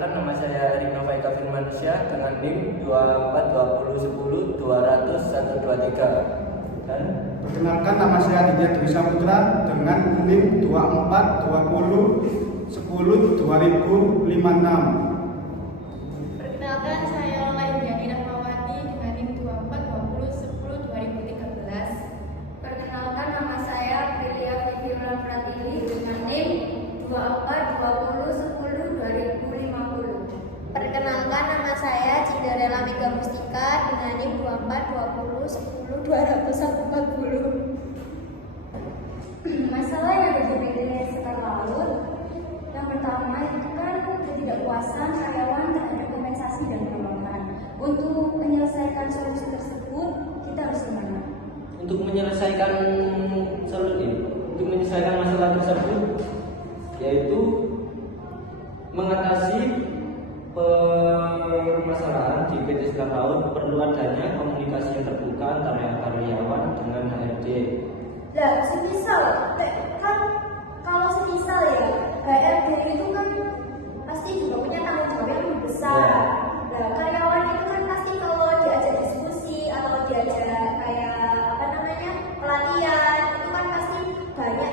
Perkenalkan, nama saya Rino Faika Firmansyah dengan NIM 242010200123. Dan perkenalkan, nama saya Aditya Dwi Saputra dengan NIM 2420102056. Perkenalkan, saya Lola Indiani Rahmawati dengan NIM 2420102013. Perkenalkan, nama saya Prilia Vivi Pratiwi dengan NIM 2420102050. Perkenalkan, nama saya Cinderella Mega Mustika dengan NIM 2420102040. Masalah yang terjadi di sekitar laut, yang pertama itu kan ketidakpuasan karyawan terhadap kompensasi dan penolongan. Untuk menyelesaikan solusi tersebut, kita harus gimana? untuk menyelesaikan masalah tersebut, yaitu mengatasi permasalahan di PT Selang Laut, perlu adanya komunikasi yang terbuka antara karyawan dengan HRD. Lah, semisal kan kalau semisal ya HRD itu kan pasti juga punya tanggung jawab yang lebih besar. Nah, karyawan itu kan pasti kalau diajak diskusi atau diajak kayak pelatihan itu kan pasti banyak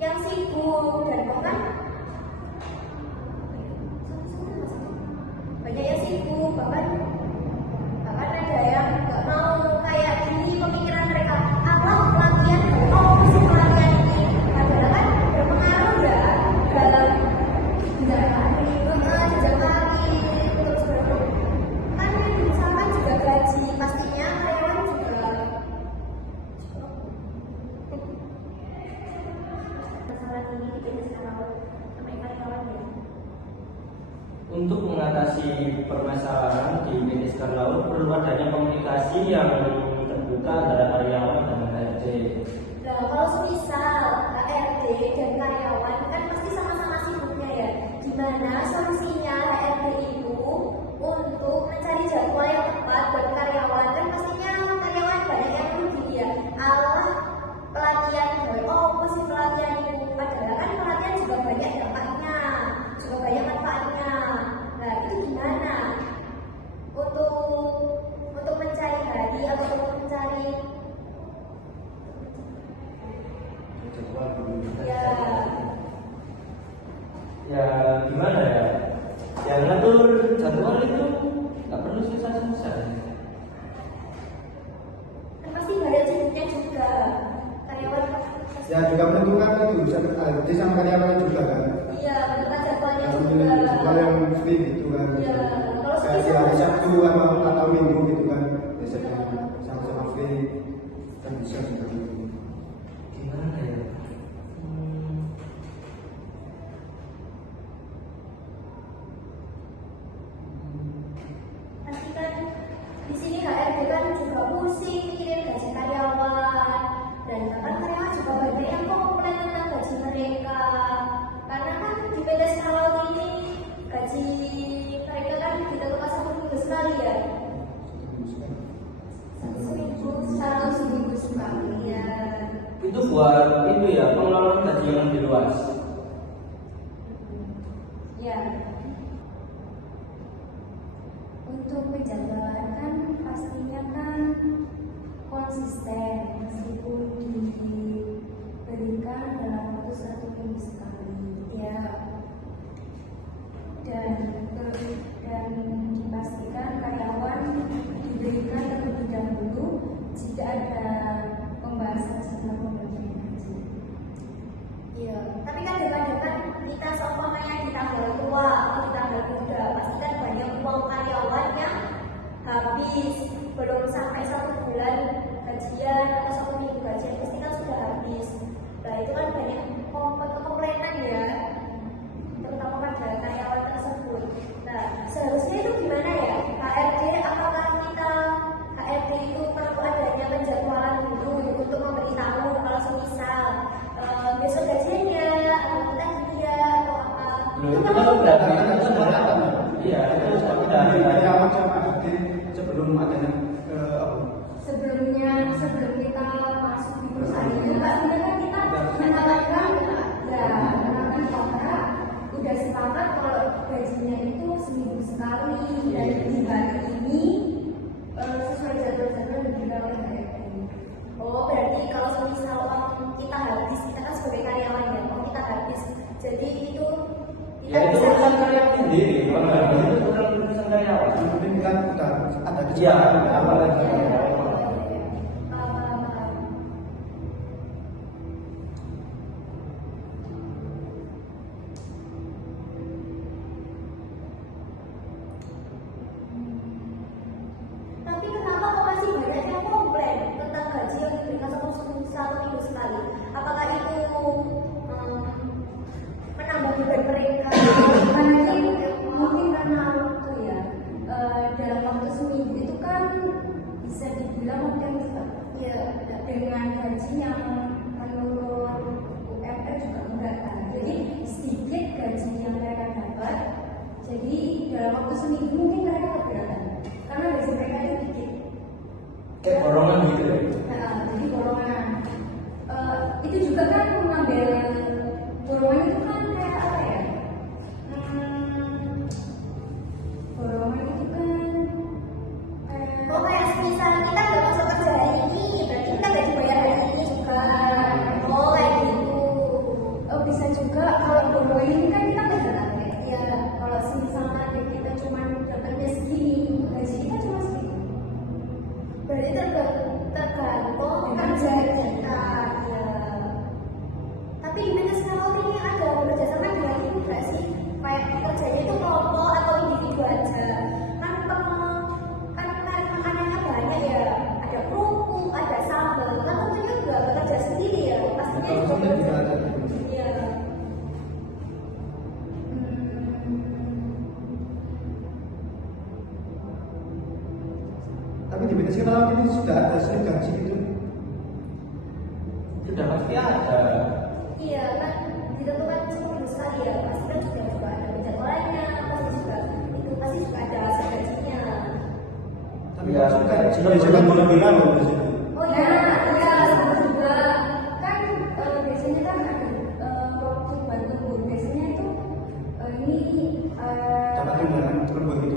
yang sibuk dan bahkan ada yang nggak mau kayak gini pemikiran mereka. Apa pelatihan? Oh, mesti pelatihan ini. Padahal kan berpengaruh ya dalam jenjang kaki, terus kan misalkan juga gaji, pastinya karyawan juga. Masalah ini kita sekarang sampai karyawan ya. Untuk mengatasi permasalahan di PT Selang Laut, perlu adanya komunikasi yang terbuka antara karyawan dan HRD. Nah, kalau semisal HRD dan karyawan kan pasti sama-sama sibuknya ya. Gimana solusinya HRD itu untuk mencari jadwal yang tepat buat karyawan? Kan pastinya karyawan banyak yang rugi ya. Allah pelatihan, mesti pelatihan itu. Padahal kan pelatihan juga banyak dampaknya, juga banyak manfaatnya. Nah, itu gimana untuk mencari hadi atau untuk mencari ya gimana ya? Yang ngatur jadwal itu nggak perlu susah-susah. kan pasti banyak sibuknya juga karyawan. Ya juga menentukan itu HRD sama karyawan juga kan. Iya, menentukan jadwalnya Harus juga. memilih jadwal yang free gitu kan. Iya, kalau Kayak di hari Sabtu atau Minggu gitu kan, biasanya sama-sama free kan bisa seperti itu. Gimana ya? Pasti kan di sini HRD kan juga pusing mikirin gaji karyawan, dan bahkan karyawan juga banyak yang komplain tentang gaji mereka. Karena kan di PT Selang Laut ini gaji mereka kan ditentukan 1 minggu sekali ya. Seminggu sekali ya. Itu buat itu ya, pengelolaan gaji yang lebih luas. Ya. Untuk penjadwalan kan pastinya kan konsisten meskipun diberikan dalam waktu 1 minggu sekali ya. Dan dipastikan karyawan diberikan terlebih dahulu jika ada pembahasan setelah pembagian gaji. Iya, tapi kan depan-depan kita seumpamanya di tanggal tua atau di tanggal muda, pasti kan banyak uang karyawan yang habis, belum sampai 1 bulan gajian atau 1 minggu gajian, pasti kan sudah habis. Nah, itu kan banyak komplainan ya, terutama pada karyawan tersebut. Nah, seharusnya itu gimana ya? HRD, apakah HRD itu perlu adanya penjadwalan dulu untuk memberitahu kalau semisal besok gajiannya atau kita gitu ya atau apa? Itu kan berarti iya, itu sudah Dari karyawan sama HRD sebelum adanya sebelum kita masuk di perusahaan itu pastinya kan kita mengatakan ya, udah sepakat kalau Iya, apa lagi? Tapi kenapa kok masih banyak yang komplain tentang gaji yang diberikan satu minggu sekali? Apakah itu menambah beban mereka? Mungkin karena waktu ya, dalam waktu seminggu itu kan bisa dibilang waktu yang cepat Ya, dengan gaji yang menurut UMR juga enggak kan, jadi sedikit gaji yang mereka dapat, jadi dalam waktu seminggu mungkin mereka keberatan karena gaji mereka itu dikit. Kayak borongan gitu ya. Nah, jadi borongan itu juga kan mengambil borongan itu kan kayak apa ya? Borongan itu kan oh kayak misalnya kita nggak masuk kerja hari ini, berarti kita nggak dibayar hari ini juga. Oh kayak gitu. bisa juga kalau borongan ini kan kita nggak dapat Ya, kalau misalnya kita cuma dapatnya segini, gaji kita cuma segini. berarti tergantung kerja kita. Ya. Tapi di BTS Kalau ini ada kerjasama dengan ini nggak sih? Kayak kerjanya itu kelompok atau individu aja? Kan makanannya banyak ya. Ada kerupuk, ada sambal. Kan tentunya nggak bekerja sendiri ya. Pastinya Kalau juga saya juga ada. Iya. Tapi di BTS Kalau ini sudah ada slip gaji itu. Sudah pasti ada. Iya kan ditentukan seminggu sekali ya. Pasti kan juga ada penjadwalannya. Pasti juga ada gajinya. Tapi Ya, kalau sudah sudah disebut lebih lama di situ. Oh Nah, iya, sama juga kan biasanya kan ada waktu buat lembur. Biasanya itu ini Dapat tunjangan lembur gitu.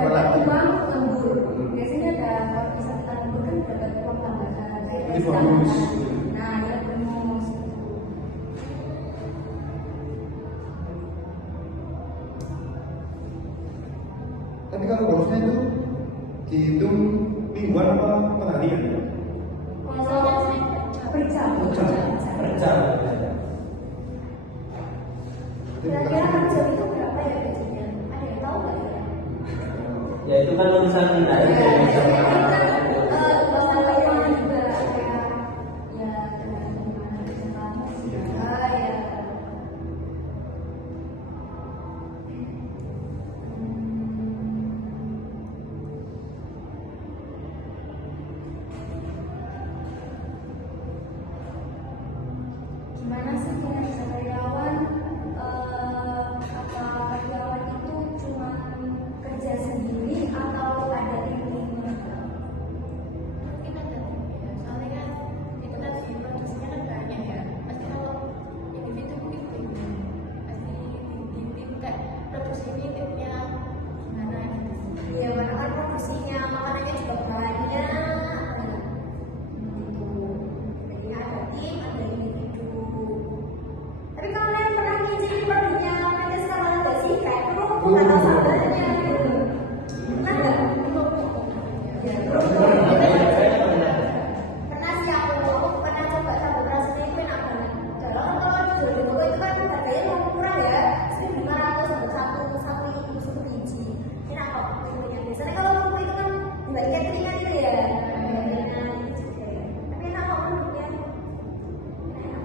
dapat uang lembur. Biasanya ada kalau bisa kita lembur kan dapat uang tambahan. Ini bonus. Nah, ya bonus. Tapi kalau bonusnya itu dihitung mingguan apa per harian? Per jam. Per jam. kira-kira per jam itu berapa ya gajinya? Ada yang tahu nggak ya? Ya itu kan urusan kita ya. Masalah yang juga kayak ya tergantung mana kerja kamu sih. Ah ya. Gimana sih kinerja karyawan? Apa karyawan itu cuma kerja sendiri atau ada tim-timnya? Mungkin ada ya, soalnya kan itu kan si produksinya kan banyak ya. Pasti kalau individu mungkin timnya, pasti tim kayak produksi ini timnya gimana gitu. Iya, karena kan produksinya makanannya juga banyak. Jadi ada tim, ada individu. Tapi kalian pernah ngicipin produknya BTS Kalau nggak sih? Kayak kerupuk atau sambalnya gitu. Pernah nggak? Ya, kerupuk. Pernah sih aku pernah coba sambal rasanya itu enak banget. Kalau kan kalau jual di toko itu kan harganya cuma murah ya, 1.500 untuk satu biji. Enak kok kerupuknya. Biasanya kalau kerupuk itu kan dibagi cateringan itu ya. Cateringan gitu ya. Tapi enak kok kerupuknya. Enak.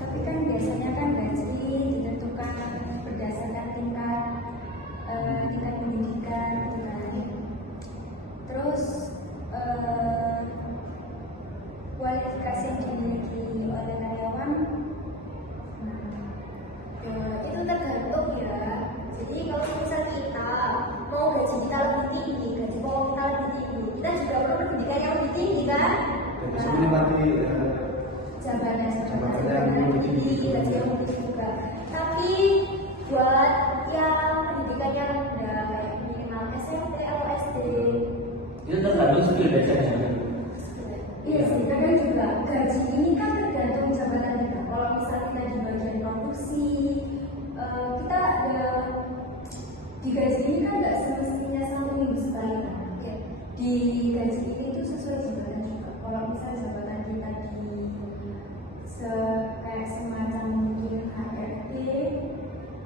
Tapi kan biasanya kan gaji ditentukan berdasarkan tingkat pendidikan gitu kan. Terus kualifikasi yang dimiliki oleh karyawan. Ya, itu tergantung ya. Jadi kalau misal kita mau gaji kita lebih tinggi, gaji pokok kita lebih tinggi, kita juga perlu pendidikan yang lebih tinggi kan? Dan bisa menikmati Jabatan yang lebih tinggi, gaji yang lebih tinggi juga. Tapi buat yang pendidikannya rendah, kayak minimal SMP atau SD, Itu tergantung skill biasanya. Iya sih, kadang juga gaji ini kan tergantung jabatan kita. Kalau misalnya kita di bagian produksi, kita ada di gaji ini kan nggak semestinya 1 minggu sekali kan. Ya. Di gaji ini itu sesuai jabatan juga. Kalau misalnya jabatan kita di kayak semacam mungkin HRD,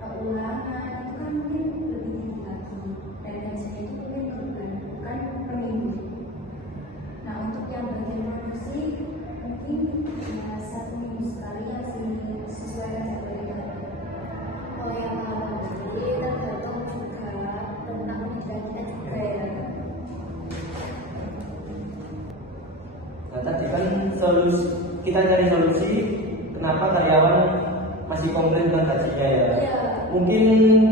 keuangan itu kan mungkin lebih tinggi lagi. Dan gajinya itu mungkin bukan per minggu. Nah untuk yang bagian produksi mungkin ya 1 minggu sekali yang sesuai dengan jadwal. Oh ya, jadi tergantung juga tentang pendidikan kita juga ya. Nah tadi kan kita cari solusi kenapa karyawan masih komplain tentang gajinya ya. Iya. Mungkin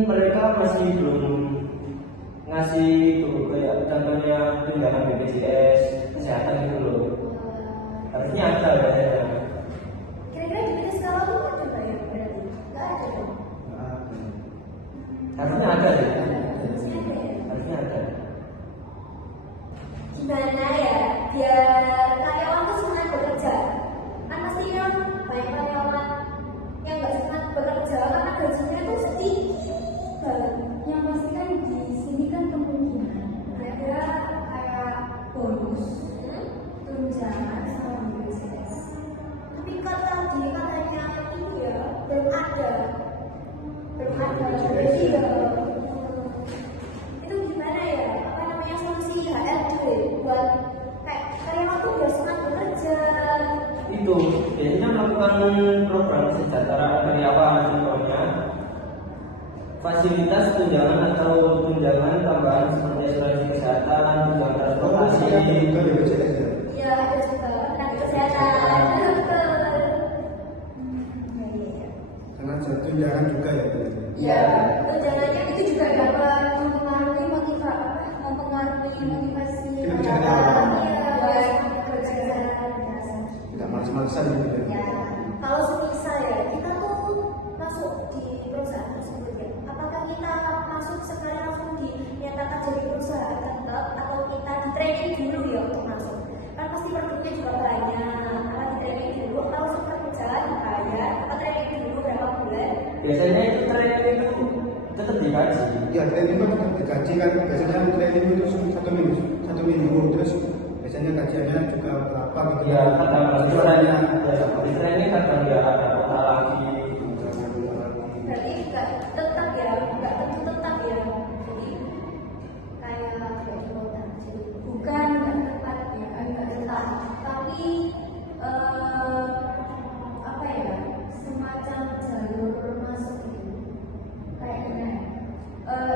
mereka masih belum ngasih tuh kayak contohnya tunjangan BPJS kesehatan gitu loh. Harusnya ada biasanya. Kira-kira di bisnis kalau tuh ada nggak ya berarti? Nggak ada dong. Harusnya ada deh. Harusnya ada ya. Harusnya ada. Gimana ya biar karyawan tuh semangat bekerja? Kan pastinya banyak karyawan yang nggak semangat bekerja karena gajinya tuh sedikit banget. Yang pasti kan di sini kan kemungkinan ada kayak bonus, tunjangan sama BPJS. Tapi katanya ini ya belum ada jadi ya itu gimana ya apa namanya solusi HRD buat kayak karyawan tuh biar semangat bekerja. Itu biasanya melakukan program kesejahteraan karyawan contohnya fasilitas tunjangan atau tunjangan tambahan seperti asuransi kesehatan, tunjangan transportasi. Juga BPJS ya. Iya ada juga tenaga kesehatan. Karena tunjangan juga ya. Ya, tunjangannya itu juga dapat mempengaruhi motivasi Kinerja karyawan. karyawan. Iya, buat bekerja. Tidak malas-malasan gitu ya. Ya, kalau semisal ya kita tuh masuk di perusahaan tersebut ya, apakah kita masuk sekali langsung dinyatakan jadi perusahaan tetap atau kita di training dulu ya untuk masuk? Kan pasti produknya juga banyak. Apa di training dulu? Atau langsung kerja dibayar? Apa training dulu berapa bulan? Biasanya itu training itu tetap digaji. Ya training itu kan digaji kan biasanya training itu 1 minggu terus biasanya gajiannya juga berapa gitu. Ya kadang di training kadang ya ada kota lagi. Berarti nggak tetap ya, nggak tentu tetap ya. Jadi kayak dari kota, jadi Bukan nggak tepat ya, nggak tepat. Tapi apa ya, semacam jalur masuk itu. Kayaknya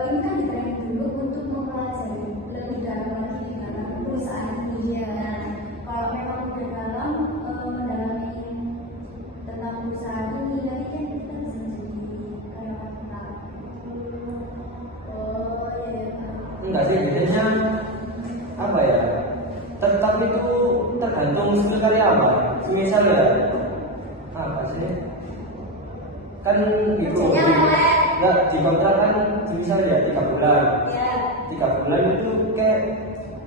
ini kan di-training dulu untuk mempelajari lebih dalam lagi di dalam perusahaan ini ya. Kalau memang udah dalam mendalami tentang perusahaan ini, nanti kan kita bisa jadi karyawan tetap. oh ya. Enggak sih biasanya apa ya? Tetap itu tergantung skill karyawan. Misal ya apa sih? Kan itu enggak di kontrak kan misal ya 3 bulan. Ya, 3 bulan itu kayak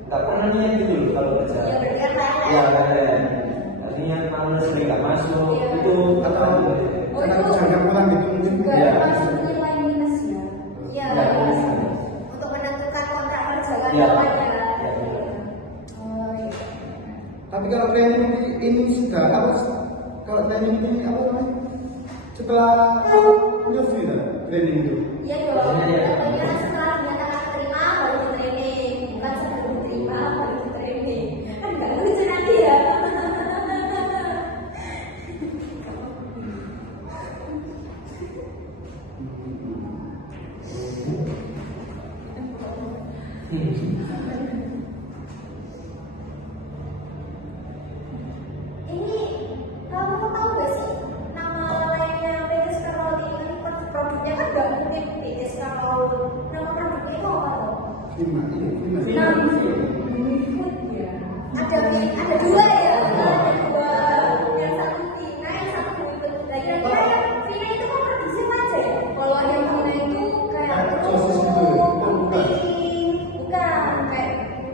nggak pernah niat gitu loh kalau kerja. ya berarti kan lain. Ya kan. Artinya kalau sering nggak masuk Iya. itu apa? Oh, Karena itu kerjanya pulang gitu mungkin. juga Ya. masuk nilai minusnya. Iya, Ya. untuk menentukan kontrak kerja kan Ya. namanya. Ya. Oh iya. Tapi kalau training ini sudah apa? Kalau training ini apa namanya? Setelah interview kan training itu. Iya dong. Iya. Tentunya setelah dinyatakan terima baru di training, bukan sebelum diterima baru di training. Kan nggak lucu nanti ya. Ini kamu tahu gak sih nama lainnya Pedes Karoli ini produknya kan gak mungkin Pedes Karoli. Nama produknya itu apa tuh? Lima. Food ya. Ada dua ya, ada dua. Yang satu Vina, yang satu Bumi. Nah kira-kira yang Vina itu kan produksi apa aja ya? Kalau yang Vina itu kayak Sosis gitu ya? bukan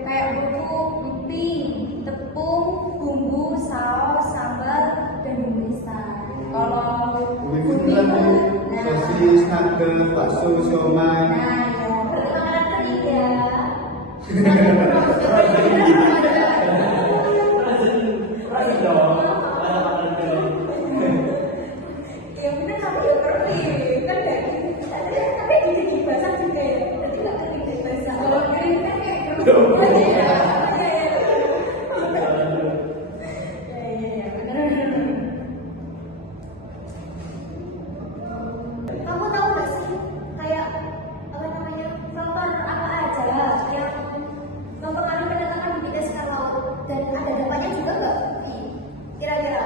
kayak bumbu bakso, siomay. Nah, ya, berarti makanan ketiga. Rasa dong. Ada makanan kering. Ya bener tapi ya pergi kan daging tapi daging basah juga ya berarti nggak kering daging basah kalau kering kan kayak kerupuk ya bener. Kamu tahu nggak sih kayak apa namanya faktor apa aja yang mempengaruhi penetapan bibit dasar laut dan ada dampaknya juga nggak? Kira-kira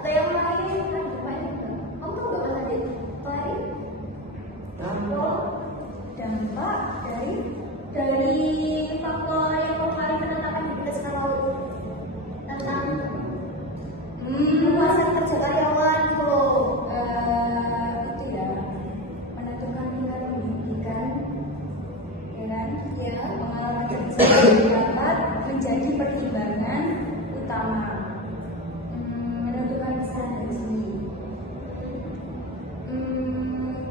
atau yang lain ada dampaknya nggak? Kamu tahu nggak Mas Adit? Lain? Dampak dari faktor yang mempengaruhi penetapan bibit dasar laut tentang luasan kerja karyawan gitu loh. Itu ya menentukan tingkat pendidikan, ya kan? Ya. Pengalaman kerja dapat menjadi pertimbangan utama. Menentukan kisaran gaji.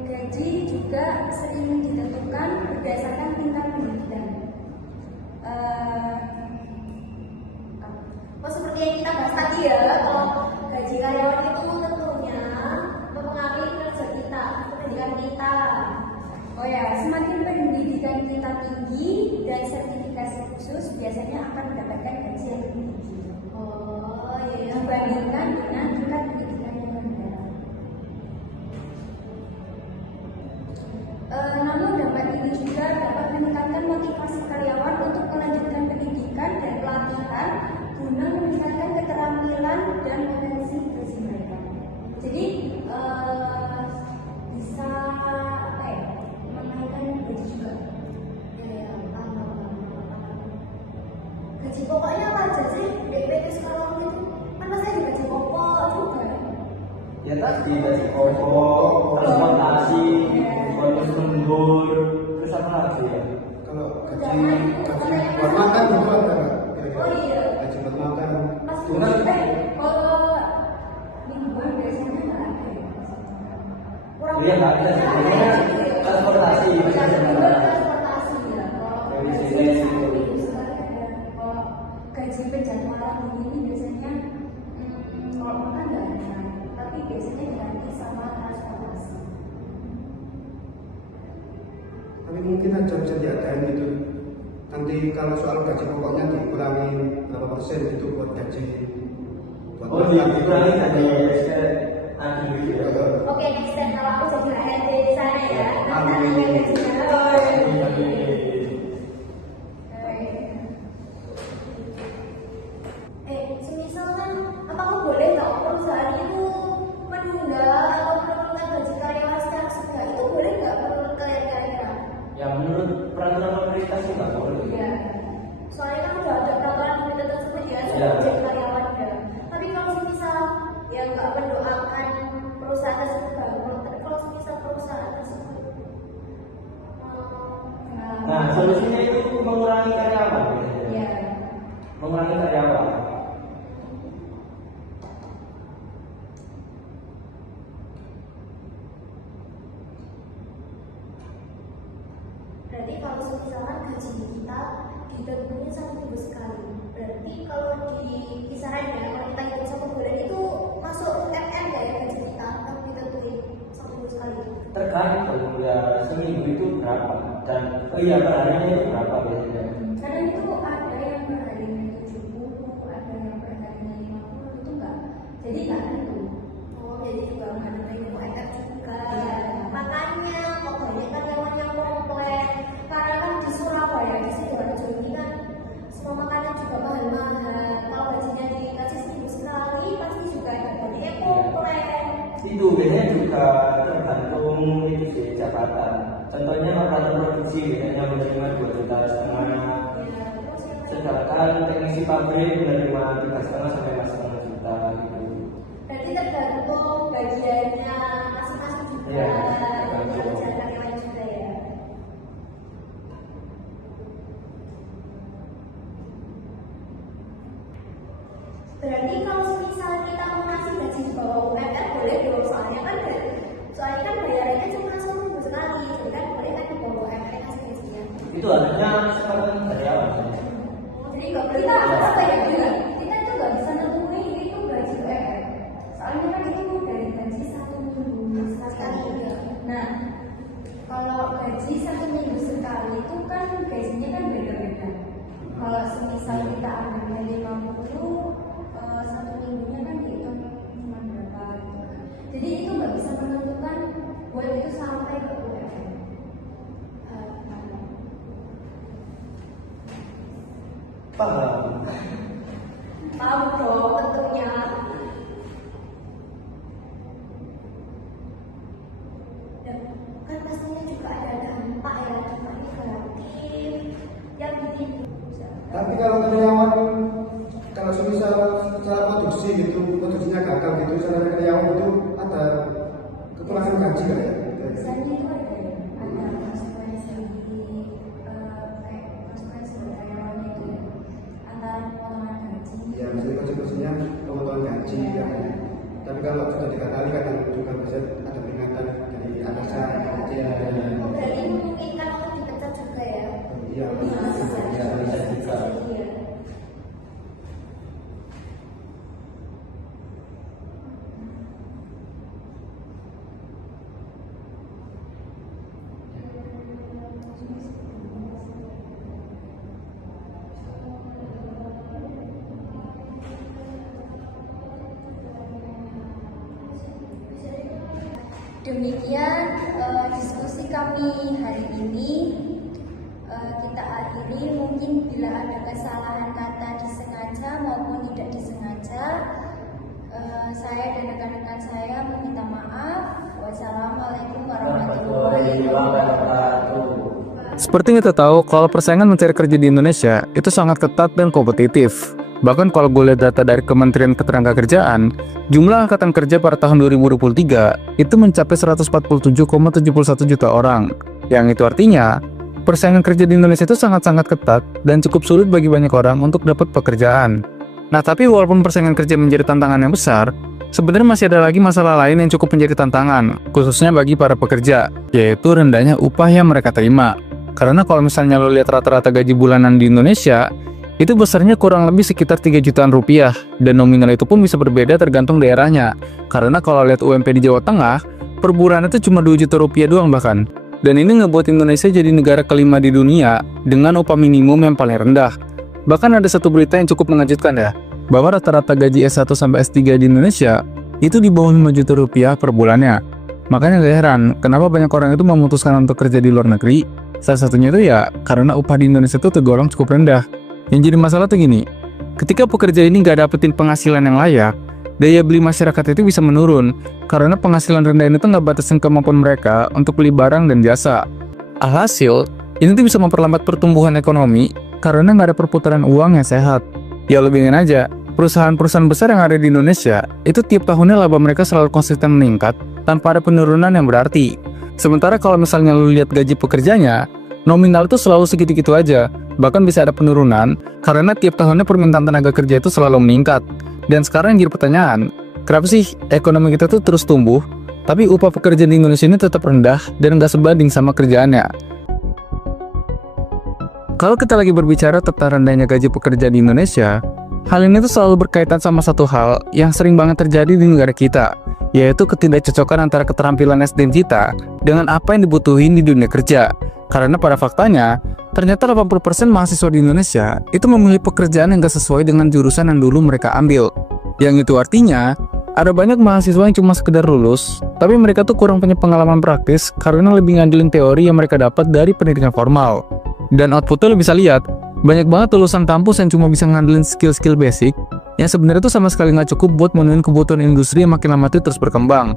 Gaji juga sering ditentukan berdasarkan tingkat pendidikan. Oh, seperti yang kita bahas tadi ya, kalau gaji karyawan itu tentunya mempengaruhi kerja kita, pendidikan kita. Oh ya, semakin pendidikan kita tinggi dan sertifikasi khusus biasanya akan mendapatkan gaji yang lebih tinggi Oh iya. dibandingkan dengan tingkat pendidikan yang rendah. Namun dampak ini juga dapat meningkatkan motivasi karyawan untuk melanjutkan pendidikan dan pelatihan guna meningkatkan keterampilan dan potensi gaji mereka. Jadi bisa apa ya, menaikkan gaji juga. Ya, paham. Gaji pokoknya apa aja sih? DPT sekarang itu kan masih ada gaji pokok juga. Ya tadi gaji pokok, transportasi, bonus lembur, terus apa lagi ya? Kalau gaji buat makan itu ada nggak? Kira-kira? Oh iya. Gaji buat makan. Mas Bukan. Kalau mingguan biasanya nggak ada ya. kurang Iya, nggak ada sih. Ini transportasi, transportasi ya. Dari sini situ. Kalau gaji penjadwalan ini biasanya kalau makan nggak ada, tapi biasanya diganti sama transportasi. Tapi mungkin aja bisa diadain gitu. Nanti kalau soal gaji pokoknya dikurangi berapa persen itu buat gaji. Buat Oh, makan gitu. dikurangi tadi adu gitu ya. Oke, next time kalau aku jadi HRD di sana ya. Amin. Semisal kan, apakah boleh nggak perusahaan itu menunda atau menurunkan gaji karyawan secara sepihak? Itu boleh nggak menurut kalian kira-kira? Ya menurut peraturan pemerintah sih nggak boleh. Iya. Soalnya kan udah ada peraturan yang tersebut ya, Iya. soal gaji karyawan ya. Tapi kalau semisal ya nggak mendoakan perusahaan tersebut bangkrut, tapi kalau semisal perusahaan tersebut Nah, solusinya itu mengurangi karyawan. Ya. Mengurangi karyawan. berarti kalau misalkan gaji kita ditentunya satu minggu sekali, berarti kalau di kisarannya kalau kita hitung satu bulan itu masuk MM ya gaji kita kan ditentuin satu minggu sekali. Tergantung ya seminggu itu berapa dan iya perharinya itu berapa biasanya. Karena itu ada yang per harinya 70, ada yang per harinya 50 itu enggak. Jadi enggak itu. Oh jadi juga nggak ada yang mau MM juga. Makanya kok banyak karyawan yang komplain karena kan di Surabaya di Sidoarjo ini kan semua makanan juga mahal-mahal. Kalau gajinya dikasih seminggu sekali pasti juga ada banyak yang komplain. Itu biasanya juga tergantung itu sih jabatan. Contohnya operator produksi biasanya menerima 2,5 juta, sedangkan teknisi pabrik menerima 3,5 sampai 4,5 juta gitu. Berarti tergantung bagiannya masing-masing juga. Iya, tergantung. Kerjaan karyawan juga ya. Berarti kalau misalnya kita mau ngasih gaji di bawah UMR boleh dong, soalnya kan bayarannya cuma seminggu sekali. Jadi itu harusnya kesepakatan karyawan. Jadi kita apa ya juga? Kita tuh nggak bisa nentuin itu gaji UMR. Soalnya kan itu dari gaji 1 minggu sekali. Nah, kalau gaji 1 minggu sekali itu kan gajinya kan beda-beda. Kalau semisal kita ambilnya 50, 1 minggunya kan dihitung cuma berapa gitu kan. Jadi itu nggak bisa menentukan buat itu sampai ke UMR. Paham? Tahu dong tentunya. Dan kan pastinya juga ada dampak ya, dampak negatif yang ditimbulkan. Tapi kalau karyawan, kalau semisal secara produksi gitu, produksinya gagal gitu, secara karyawan itu ada kekurangan gaji kan ya? Biasanya itu ada konsekuensi kayak konsekuensi buat karyawannya itu ya. Antara potongan gaji. Ya, misalnya konsekuensinya pemotongan gaji kan ya. Tapi kalau sudah dikatakan kan juga bisa ada peringatan dari atasan gaji yang ada. Oh, berarti memungkinkan untuk dipecat juga ya? Iya, Ya, bisa juga. Iya. Demikian diskusi kami hari ini. Kita akhiri, mungkin bila ada kesalahan kata disengaja maupun tidak disengaja, saya dan rekan-rekan saya meminta maaf. Wassalamualaikum warahmatullahi wabarakatuh. Seperti kita tahu, kalau persaingan mencari kerja di Indonesia itu sangat ketat dan kompetitif. Bahkan kalau gue lihat data dari Kementerian Ketenagakerjaan, jumlah angkatan kerja pada tahun 2023 itu mencapai 147,71 juta orang. Yang itu artinya, persaingan kerja di Indonesia itu sangat-sangat ketat dan cukup sulit bagi banyak orang untuk dapat pekerjaan. Nah, tapi walaupun persaingan kerja menjadi tantangan yang besar, sebenarnya masih ada lagi masalah lain yang cukup menjadi tantangan, khususnya bagi para pekerja, yaitu rendahnya upah yang mereka terima. Karena kalau misalnya lo lihat rata-rata gaji bulanan di Indonesia, itu besarnya kurang lebih sekitar 3 jutaan rupiah, dan nominal itu pun bisa berbeda tergantung daerahnya. Karena kalau lihat UMP di Jawa Tengah, per bulan itu cuma 2 juta rupiah doang bahkan. Dan ini ngebuat Indonesia jadi negara kelima di dunia dengan upah minimum yang paling rendah. Bahkan ada satu berita yang cukup mengejutkan ya, bahwa rata-rata gaji S1 sampai S3 di Indonesia itu di bawah 5 juta rupiah per bulannya. Makanya gak heran kenapa banyak orang itu memutuskan untuk kerja di luar negeri. Salah satunya itu ya karena upah di Indonesia itu tergolong cukup rendah. Yang jadi masalah tuh gini, ketika pekerja ini gak dapetin penghasilan yang layak, daya beli masyarakat itu bisa menurun karena penghasilan rendah ini tuh gak batasin kemampuan mereka untuk beli barang dan jasa. Alhasil, ini tuh bisa memperlambat pertumbuhan ekonomi karena gak ada perputaran uang yang sehat. Ya lo bayangin aja, perusahaan-perusahaan besar yang ada di Indonesia itu tiap tahunnya laba mereka selalu konsisten meningkat tanpa ada penurunan yang berarti. Sementara kalau misalnya lo lihat gaji pekerjanya, nominal itu selalu segitu-gitu aja, bahkan bisa ada penurunan karena tiap tahunnya permintaan tenaga kerja itu selalu meningkat. Dan sekarang yang jadi pertanyaan, kenapa sih ekonomi kita tuh terus tumbuh, tapi upah pekerja di Indonesia ini tetap rendah dan nggak sebanding sama kerjaannya? Kalau kita lagi berbicara tentang rendahnya gaji pekerja di Indonesia, hal ini tuh selalu berkaitan sama satu hal yang sering banget terjadi di negara kita, yaitu ketidakcocokan antara keterampilan SDM kita dengan apa yang dibutuhin di dunia kerja. Karena pada faktanya, ternyata 80% mahasiswa di Indonesia itu memilih pekerjaan yang gak sesuai dengan jurusan yang dulu mereka ambil. Yang itu artinya, ada banyak mahasiswa yang cuma sekedar lulus, tapi mereka tuh kurang punya pengalaman praktis karena lebih ngandelin teori yang mereka dapat dari pendidikan formal. Dan outputnya lo bisa lihat, banyak banget lulusan kampus yang cuma bisa ngandelin skill-skill basic yang sebenarnya tuh sama sekali nggak cukup buat memenuhi kebutuhan industri yang makin lama tuh terus berkembang.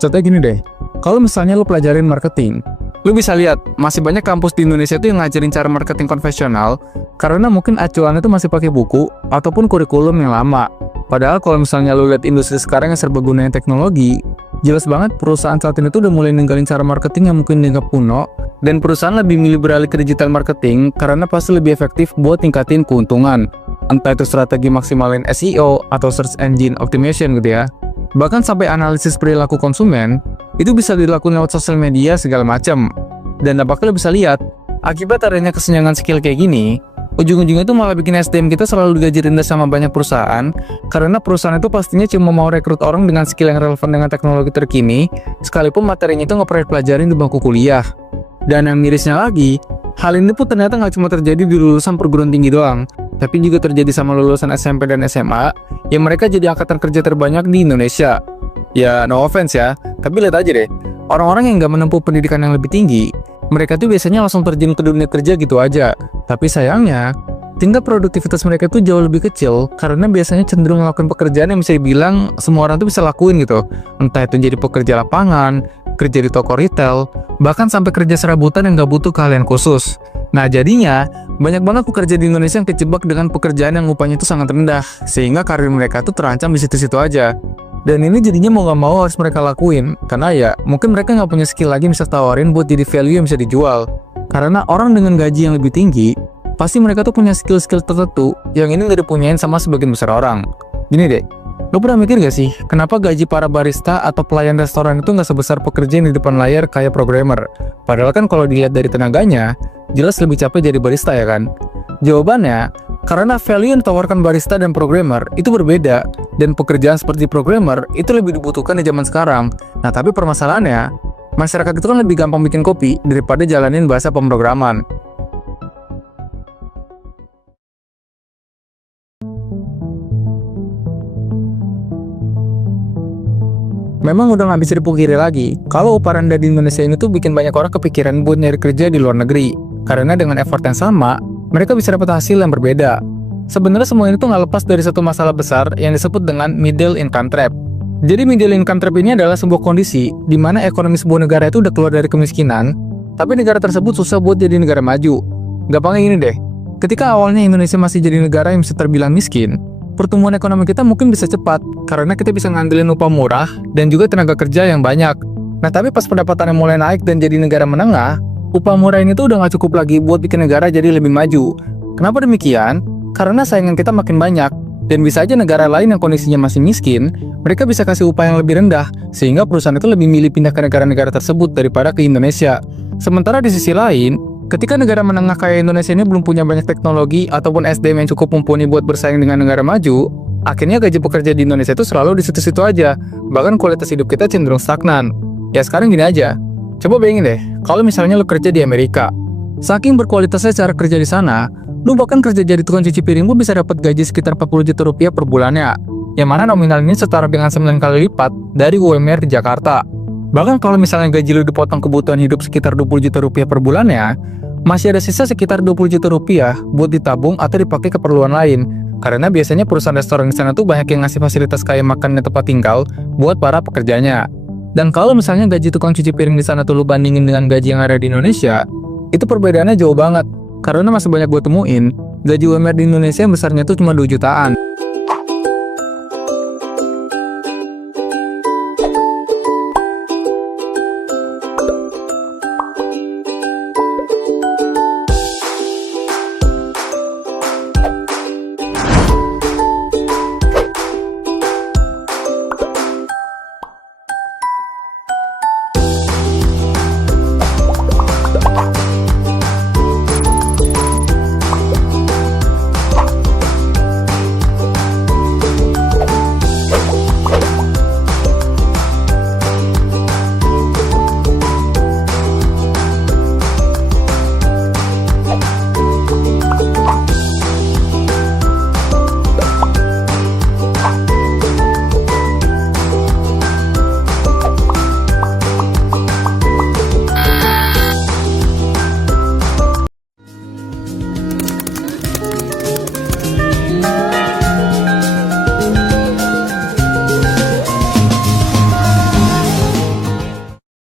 Contohnya gini deh, kalau misalnya lo pelajarin marketing, lo bisa lihat masih banyak kampus di Indonesia tuh yang ngajarin cara marketing konvensional karena mungkin acuannya tuh masih pakai buku ataupun kurikulum yang lama. Padahal kalau misalnya lo lihat industri sekarang yang serba gunain teknologi, jelas banget perusahaan saat ini tuh udah mulai ninggalin cara marketing yang mungkin dianggap kuno, dan perusahaan lebih milih beralih ke digital marketing karena pasti lebih efektif buat tingkatin keuntungan. Entah itu strategi maksimalin SEO atau search engine optimization gitu ya. Bahkan sampai analisis perilaku konsumen itu bisa dilakukan lewat sosial media segala macam. Dan dampaknya lo bisa lihat, Akibat adanya kesenjangan skill kayak gini, ujung-ujungnya itu malah bikin SDM kita selalu digaji rendah sama banyak perusahaan, karena perusahaan itu pastinya cuma mau rekrut orang dengan skill yang relevan dengan teknologi terkini, sekalipun materinya itu nggak pernah dipelajarin di bangku kuliah. Dan yang mirisnya lagi, hal ini pun ternyata nggak cuma terjadi di lulusan perguruan tinggi doang, tapi juga terjadi sama lulusan SMP dan SMA, yang mereka jadi angkatan kerja terbanyak di Indonesia. Ya, no offense ya, tapi lihat aja deh, orang-orang yang nggak menempuh pendidikan yang lebih tinggi, mereka tuh biasanya langsung terjun ke dunia kerja gitu aja. Tapi sayangnya, tingkat produktivitas mereka tuh jauh lebih kecil karena biasanya cenderung melakukan pekerjaan yang bisa dibilang semua orang tuh bisa lakuin gitu. Entah itu jadi pekerja lapangan, kerja di toko retail, bahkan sampai kerja serabutan yang nggak butuh keahlian khusus. Nah jadinya, banyak banget pekerja di Indonesia yang kejebak dengan pekerjaan yang upahnya itu sangat rendah, sehingga karir mereka tuh terancam di situ-situ aja. Dan ini jadinya mau nggak mau harus mereka lakuin, karena ya mungkin mereka nggak punya skill lagi yang bisa tawarin buat jadi value yang bisa dijual. Karena orang dengan gaji yang lebih tinggi, pasti mereka tuh punya skill-skill tertentu yang ini nggak dipunyain sama sebagian besar orang. Gini deh, lo pernah mikir gak sih, kenapa gaji para barista atau pelayan restoran itu nggak sebesar pekerja yang di depan layar kayak programmer? Padahal kan kalau dilihat dari tenaganya, jelas lebih capek jadi barista ya kan? Jawabannya, karena value yang ditawarkan barista dan programmer itu berbeda, dan pekerjaan seperti programmer itu lebih dibutuhkan di zaman sekarang. Nah tapi permasalahannya, masyarakat itu kan lebih gampang bikin kopi daripada jalanin bahasa pemrograman. Memang udah nggak bisa dipungkiri lagi, kalau upah rendah di Indonesia ini tuh bikin banyak orang kepikiran buat nyari kerja di luar negeri. Karena dengan effort yang sama, mereka bisa dapat hasil yang berbeda. Sebenarnya semua ini tuh nggak lepas dari satu masalah besar yang disebut dengan middle income trap. Jadi middle income trap ini adalah sebuah kondisi di mana ekonomi sebuah negara itu udah keluar dari kemiskinan, tapi negara tersebut susah buat jadi negara maju. Gampangnya gini deh, ketika awalnya Indonesia masih jadi negara yang bisa terbilang miskin, pertumbuhan ekonomi kita mungkin bisa cepat, karena kita bisa ngandelin upah murah dan juga tenaga kerja yang banyak. Nah tapi pas pendapatannya mulai naik dan jadi negara menengah, upah murah ini tuh udah nggak cukup lagi buat bikin negara jadi lebih maju. Kenapa demikian? Karena saingan kita makin banyak, dan bisa aja negara lain yang kondisinya masih miskin, mereka bisa kasih upah yang lebih rendah, sehingga perusahaan itu lebih milih pindah ke negara-negara tersebut daripada ke Indonesia. Sementara di sisi lain, ketika negara menengah kayak Indonesia ini belum punya banyak teknologi ataupun SDM yang cukup mumpuni buat bersaing dengan negara maju, akhirnya gaji pekerja di Indonesia itu selalu di situ-situ aja, bahkan kualitas hidup kita cenderung stagnan. Ya sekarang gini aja, coba bayangin deh, kalau misalnya lo kerja di Amerika, saking berkualitasnya cara kerja di sana, lu bahkan kerja jadi tukang cuci piring pun bisa dapat gaji sekitar 40 juta rupiah per bulannya, yang mana nominal ini setara dengan 9 kali lipat dari UMR di Jakarta. Bahkan kalau misalnya gaji lu dipotong kebutuhan hidup sekitar 20 juta rupiah per bulannya, masih ada sisa sekitar 20 juta rupiah buat ditabung atau dipakai keperluan lain. Karena biasanya perusahaan restoran di sana tuh banyak yang ngasih fasilitas kayak makan dan tempat tinggal buat para pekerjanya. Dan kalau misalnya gaji tukang cuci piring di sana tuh lu bandingin dengan gaji yang ada di Indonesia, itu perbedaannya jauh banget. Karena masih banyak gue temuin, gaji UMR di Indonesia yang besarnya tuh cuma 2 jutaan.